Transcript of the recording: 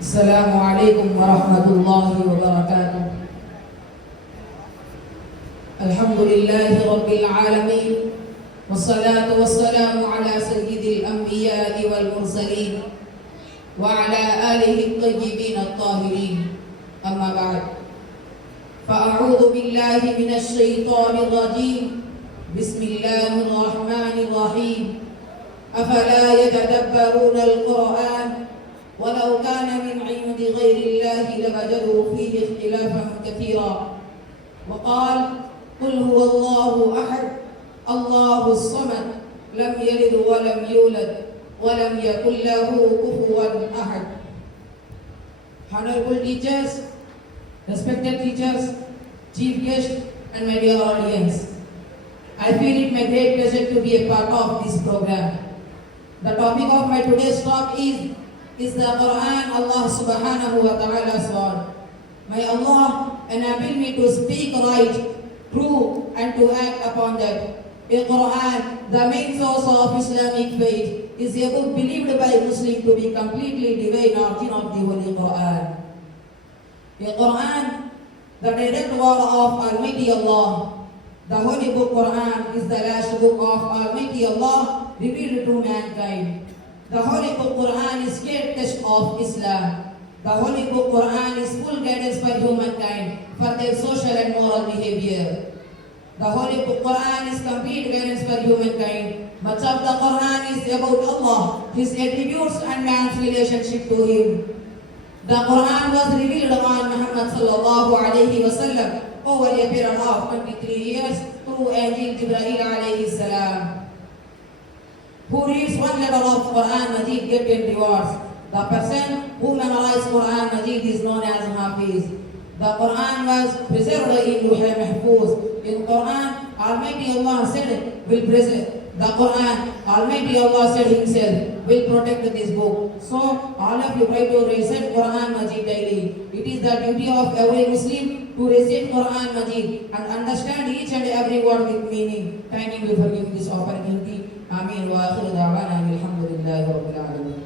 السلام عليكم ورحمة الله وبركاته. الحمد لله رب العالمين، والصلاة والسلام على سيد الأنبياء والمرسلين وعلى آله الطيبين الطاهرين. أما بعد، فأعوذ بالله من الشيطان الرجيم. بسم الله الرحمن الرحيم. أفلا يتدبرون القرآن ولو كان من عند غير الله لوجدوا فيه اختلافا كثيرا. وقال: قل هو الله أحد الله الصمد لم يلد ولم يولد ولم يكن له كفوا أحد. Honorable teachers, respected teachers, chief guests, and my dear audience, I feel it my great pleasure to be a part of this program. The topic of my today's talk is the Quran, Allah subhanahu wa ta'ala's word. May Allah enable me to speak right, true, and to act upon that. The Quran, the main source of Islamic faith, is a book believed by Muslims to be completely divine origin of the Holy Quran. The Quran, the direct word of Almighty Allah. The Holy Book Quran is the last book of Almighty Allah revealed to mankind. The Holy Book Quran is great test of Islam. The Holy Book Quran is full guidance for humankind for their social and moral behavior. The Holy Book Quran is complete guidance for humankind. Much of the Quran is about Allah, His attributes and man's relationship to Him. The Quran was revealed on Muhammad sallallahu alayhi wa sallam over a period of 23 years through Angel Jibreel alayhi salam. Who reads one letter of Quran Majid gets 10 rewards. The person who memorizes Quran Majid is known as Hafiz. The Quran was preserved in Luh Mahfuz. In Quran, Almighty Allah said, will preserve. The Quran, Almighty Allah said Himself, will protect this book. So, all of you try to recite Quran Majid daily. It is the duty of every Muslim to recite Quran Majid and understand each and every word with meaning. Thank you for giving this opportunity. Amin wa akhiru da'wana alhamdulillahi rabbil alamin.